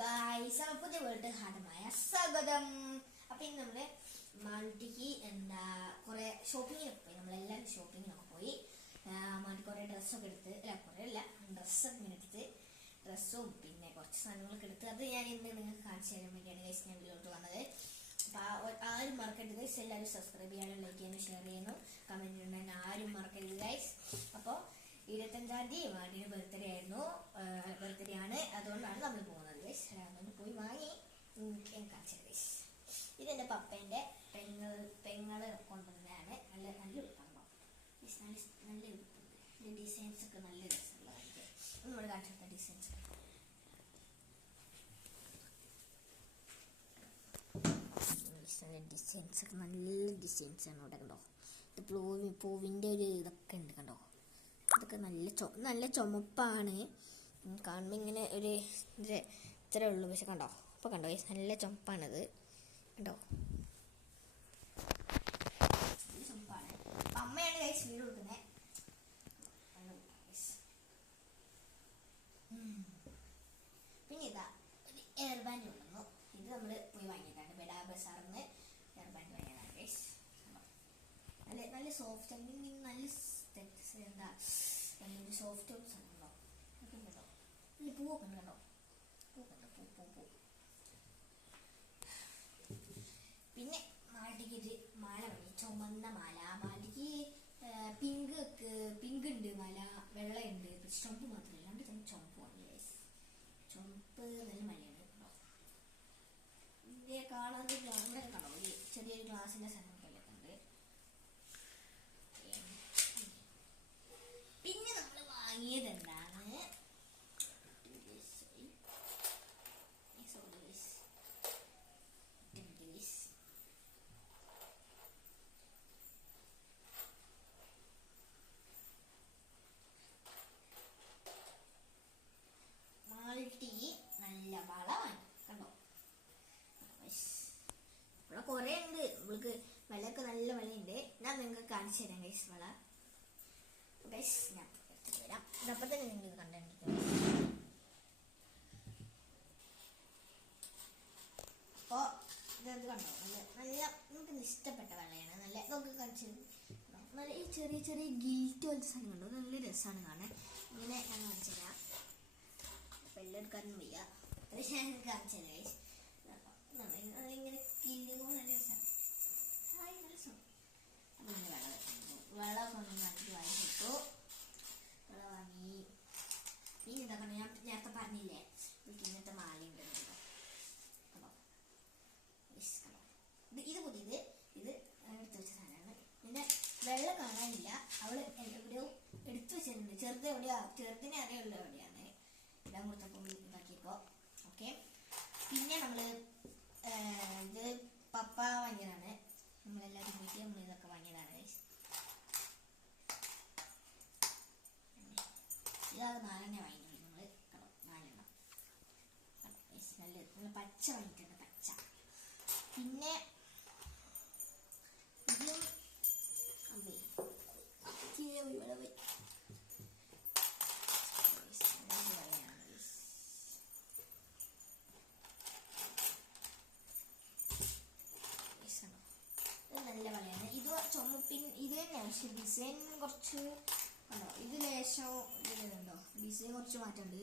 Guys പുതിയ വീട്ടിൽ ഹാർദമായ സ്വാഗതം. അപ്പൊ ഇന്ന് നമ്മള് മാൾട്ടിക്ക് കുറെ ഷോപ്പിങ്ങിനൊക്കെ പോയി. നമ്മളെല്ലാവരും ഷോപ്പിങ്ങിനൊക്കെ പോയി. മാൾട്ടി കുറെ ഡ്രസ്സൊക്കെ എടുത്ത്, കുറെ അല്ല, ഡ്രസ്സൊക്കെ ഇങ്ങനെ എടുത്ത്, ഡ്രസ്സും പിന്നെ കുറച്ച് സാധനങ്ങളൊക്കെ എടുത്ത് അത് ഞാൻ ഇന്ന് നിങ്ങൾക്ക് കാണിച്ചു തരാൻ വേണ്ടിയാണ് ഗൈസ് ഞാൻ വീട്ടിലോട്ട് വന്നത്. അപ്പൊ ആരും മറക്കരുത് ഗൈസ്, എല്ലാവരും സബ്സ്ക്രൈബ് ചെയ്യാനും ലൈക്ക് ചെയ്യാനും ഷെയർ ചെയ്യാനും കമന്റ് ഇടാനും ആരും മറക്കരുത് ഗൈസ്. അപ്പോൾ 25-ാം തീയതി മാൾട്ടിയുടെ ബർത്ത്ഡേ ആണ്, അതുകൊണ്ടാണ് നമ്മൾ പോകുന്നത് ഗൈസ്. അതൊന്ന് പോയി വാങ്ങി കാണിച്ചത് ഗൈസ്. ഇതെന്റെ പപ്പേന്റെ പെങ്ങള് കൊണ്ടുവന്നതാണ്. നല്ല ഉടുപ്പാണോ ഗൈസ്, നല്ല ഉടുപ്പുണ്ട്. ഇതിന്റെ ഡിസൈൻസ് ഒക്കെ നല്ല രസമുള്ളതായിട്ട് നമ്മൾ കാണിച്ചെടുത്ത ഡിസൈൻസ് ഡിസൈൻസ് ഒക്കെ നല്ല ഡിസൈൻസ് ആണ് ഇവിടെ കണ്ടോ. ഇത് പൂവിന്റെ ഒരു ഇതൊക്കെ ഉണ്ട് കണ്ടോ. ഇതൊക്കെ നല്ല ചുമപ്പാണ് കാണുമ്പോൾ. ഇങ്ങനെ ഒരു ഇത്രേ ഉള്ളൂ, പക്ഷെ കണ്ടോ അപ്പോൾ കണ്ടോ നല്ല ചുമപ്പാണത് കണ്ടോ. ചുമപ്പാണ്. അപ്പം അമ്മയാണ് കൈസ് വീട് കൊടുക്കുന്നത്. പിന്നെ ഇതാ ഒരു എയർ ബാൻഡ് കൊണ്ടുവന്നു. ഇത് നമ്മൾ പോയി വാങ്ങിയതാണ്, ബെഡാ ബസാറിന്ന് എയർ ബാൻഡ് വാങ്ങിയതാണ് ഗൈസ്. നല്ല സോഫ്റ്റ്, നല്ല നല്ലൊരു സോഫ്റ്റ് ഉണ്ടോ. ഉണ്ടോ നല്ല പൂവൊക്കെ ഉണ്ട് കേട്ടോ. പൂ. പിന്നെ മാൾട്ടിക്ക് ഒരു മാല മതി, ചുമന്ന മാല. മാൾട്ടിക്ക് പിങ്ക് ഉണ്ട് മാല, വെള്ളയുണ്ട്, ചുമപ്പ് മാത്രമല്ല, രണ്ട് ചുമപ്പ് വാങ്ങി ഗൈസ്. ചുമപ്പ് നല്ല മലയാണ് കേട്ടോ. ഇതിന്റെ കാണാൻ അങ്ങനെ കണ്ടോ, ഈ ചെറിയൊരു ഗ്ലാസിന്റെ സാധനങ്ങളൊക്കെ ഉണ്ട്. പിന്നെ നമ്മൾ വാങ്ങിയത് എന്താണ്, മാൾട്ടി നല്ല വള വാങ്ങി കണ്ടോ. ഇവിടെ കുറെ ഉണ്ട്, നമ്മൾക്ക് വിലയൊക്കെ നല്ല വിലയുണ്ട്. ഞാൻ നിങ്ങൾക്ക് കാണിച്ചു തരാം ഗൈസ് വള. ഗൈസ് ഞാൻ എടുത്തിട്ട് വരാം. ഇതപ്പം തന്നെ നിങ്ങൾ ഇത് കണ്ടിരിക്കും. അപ്പോൾ ഇതെന്ത് കണ്ടോ, നല്ല നമുക്ക് ഇഷ്ടപ്പെട്ട വളയാണ്. നല്ല നമുക്ക് കാണിച്ചു നല്ല ഈ ചെറിയ ഗിൽറ്റ് പോലത്തെ സാധനം കണ്ടോ, നല്ല രസമാണ് കാണാൻ. ഇങ്ങനെ ഞാൻ കാണിച്ചു തരാം. അപ്പം എല്ലാം എടുക്കാനും വയ്യ, അത് ഞാൻ കാണിച്ചു തരാം ഗൈസ്. അതിങ്ങനെ കില്ലുമ്പോൾ നല്ല രസമാണ്. നല്ല രസം. അപ്പം ഇങ്ങനെ വെള്ളമൊക്കെ ഒന്ന് വാങ്ങിട്ട് വാങ്ങിച്ചിട്ടു. വെള്ളം വാങ്ങി. പിന്നെ എന്താ പറഞ്ഞാൽ ഞാൻ നേരത്തെ പറഞ്ഞില്ലേ ഇങ്ങനത്തെ മാലയുണ്ട് കേട്ടോ. ഇത് പുതിയത്, ഇത് എടുത്തു വെച്ച സാധനമാണ്. പിന്നെ വെള്ളം കാണാനില്ല, അവള് എവിടെയോ എടുത്തു വെച്ചിട്ടുണ്ട്. ചെറുതിനെ അറിയുള്ള എവിടെയാണ് ഇടാൻ കൊടുത്തപ്പോൾ ഇതാക്കിയപ്പോ. ഓക്കെ. പിന്നെ നമ്മള് ഇത് പപ്പ വാങ്ങിയതാണ്. നമ്മളെല്ലാവരും പോയിട്ട് നമ്മൾ ഇതൊക്കെ വാങ്ങിയതാണ്. ഇതാണ് 4 വാങ്ങിയിട്ടുണ്ട് നമ്മള് കേട്ടോ. 4 നല്ല പച്ച വാങ്ങിയിട്ടുണ്ട്, പച്ച. പിന്നെ ഇതും നല്ല വളയാണ്. ഇത് ചുമപ്പിൻ ഇത് തന്നെ, പക്ഷെ ഡിസൈൻ കുറച്ച് കണ്ടോ. ഇത് ലേശം ഇതുണ്ടോ, ഡിസൈൻ കുറച്ച് മാറ്റമുണ്ട്.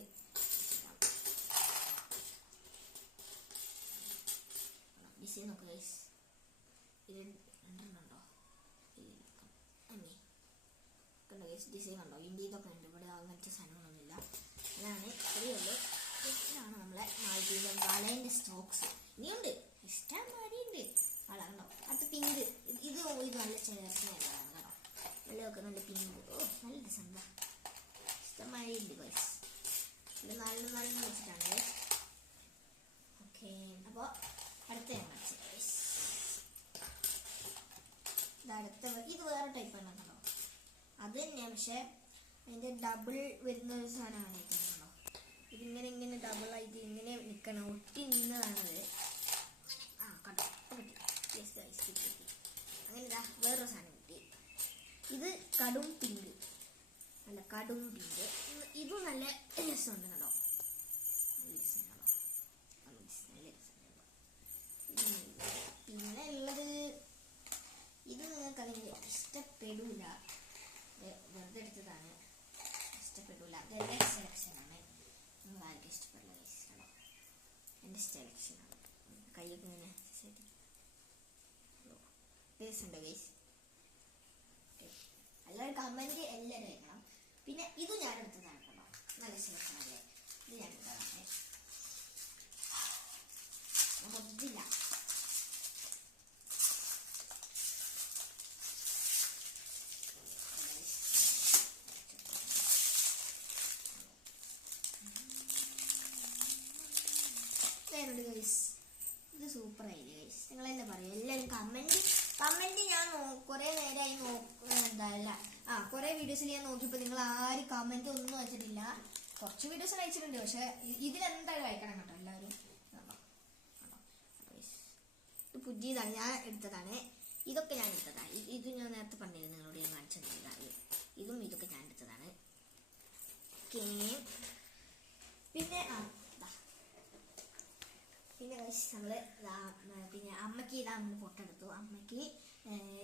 ഡിസൈൻ നോക്കുക ഗൈസ്. ഇത് 2 ഉണ്ടോ കണ്ടോ ഗൈസ്. ഡിസൈൻ കണ്ടോ, ഇന്ത്യയിലൊക്കെ ഉണ്ട്. ഇവിടെ അങ്ങനത്തെ സാധനങ്ങളൊന്നുമില്ല. അതാണ് ഇത്രയുള്ളൂ. ഇതാണ് നമ്മളെ മാൾട്ടിയുടെ വളേന്റെ സ്റ്റോക്സ്. ഇനിയുണ്ട്, ഇഷ്ടം മാതിരിയുണ്ട് വള കണ്ടോ. അടുത്ത പിങ്ക്, ഇത് നല്ല ചേർച്ചയാണ് കേട്ടോ. വെള്ളമൊക്കെ നല്ല പിങ്ക്. നല്ല രസം, ഇഷ്ടമായി ഉണ്ട് ഗൈസ്. ഇത് നല്ല വെച്ചിട്ടാണ് ഗൈസ്. ഓക്കെ. അപ്പോൾ അടുത്ത ഞാൻ കാണിച്ചു ഗൈസ്. ഇത് വേറെ ടൈപ്പാണ് കേട്ടോ. അത് തന്നെയാണ്, പക്ഷെ അതിന്റെ ഡബിൾ വരുന്ന ഒരു സാധനമാണ് കേട്ടോ. ഇതിങ്ങനെ ഡബിൾ ആയിട്ട് ഇങ്ങനെ നിൽക്കണം, ഒട്ടി നിന്നതാണത്. കേട്ടോ അങ്ങനെ ഇതാ വേറൊരു സാധനം കിട്ടി. ഇത് കടും പിങ്ക്, നല്ല കടും പിങ്ക്. ഇതും നല്ല രസമുണ്ട് കേട്ടോ. നല്ല രസം കേട്ടോ. എൻ്റെ സെലക്ഷനാണ്. കൈയൊക്കെ ഇങ്ങനെ ടേസ്റ്റ് ഗൈസ്. എല്ലാവരും കമൻറ്റ് എല്ലാവരും വെക്കണം. പിന്നെ ഇത് ഞാൻ എടുത്തതാണ് കേട്ടോ, നല്ല സെലക്ഷനല്ലേ. ഇത് ഞാൻ എടുത്തതാണ്, ഒന്നില്ല. ഇത് സൂപ്പർ ആയില്ലേ ഗൈസ്? നിങ്ങൾ എന്താ പറയുക? എല്ലാവരും കമന്റ് ഞാൻ കുറെ നേരമായി എന്താ കുറെ വീഡിയോസിൽ ഞാൻ നോക്കിയപ്പോൾ നിങ്ങൾ ആരും കമന്റ് ഒന്നും വെച്ചിട്ടില്ല. കുറച്ച് വീഡിയോസ് അയച്ചിട്ടുണ്ട്, പക്ഷെ ഇതിലെന്തായാലും വായിക്കണം കേട്ടോ എല്ലാവരും. ഇത് പുതിയതാണ്, ഞാൻ എടുത്തതാണ്. ഇതൊക്കെ ഞാൻ എടുത്തതാണ്. ഇത് ഞാൻ നേരത്തെ പറഞ്ഞിരുന്നു നിങ്ങളോട്, ഞാൻ കാണിച്ചതാണ്. ഇതൊക്കെ ഞാൻ എടുത്തതാണ്. ഓക്കേ. പിന്നെ നമ്മള് പിന്നെ അമ്മയ്ക്ക് നമ്മൾ പൊട്ടെടുത്തു. അമ്മയ്ക്ക്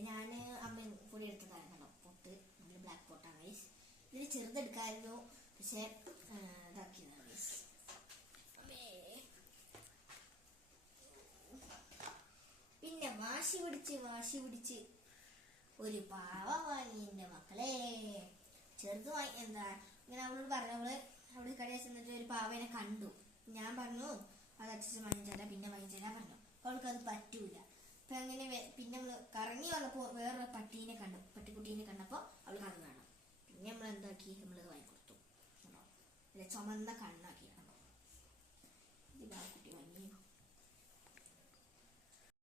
ഞാൻ അമ്മ കൂടി എടുത്തതായിരുന്നല്ലോ പൊട്ട്. നമ്മൾ ബ്ലാക്ക് പൊട്ടാണ് ഗൈസ്. ഇതിന് ചെറുതെടുക്കായിരുന്നു, പക്ഷെ ഇതാക്കിയതാണ് ഗൈസ്. പിന്നെ വാശി പിടിച്ച് ഒരു പാവ വാങ്ങി എൻ്റെ മക്കളെ. ചെറുത് വാങ്ങി ഇങ്ങനെ അവളോട് പറഞ്ഞു. അവള് കടയിൽ ചെന്നിട്ട് ഒരു പാവേനെ കണ്ടു. ഞാൻ പറഞ്ഞു അത് അച്ഛൻ വാങ്ങിച്ചല്ല, പിന്നെ വാങ്ങിച്ചല്ല പറഞ്ഞു. അവൾക്ക് അത് പറ്റൂല. അപ്പൊ അങ്ങനെ പിന്നെ നമ്മള് കറങ്ങി വന്നപ്പോ വേറൊരു പട്ടിക്കുട്ടീനെ കണ്ടപ്പോ അവൾക്ക് അത് വേണം. പിന്നെ നമ്മൾ എന്താക്കി, നമ്മളത് വാങ്ങിക്കൊടുത്തു. ചുമന്ന കണ്ണാക്കി.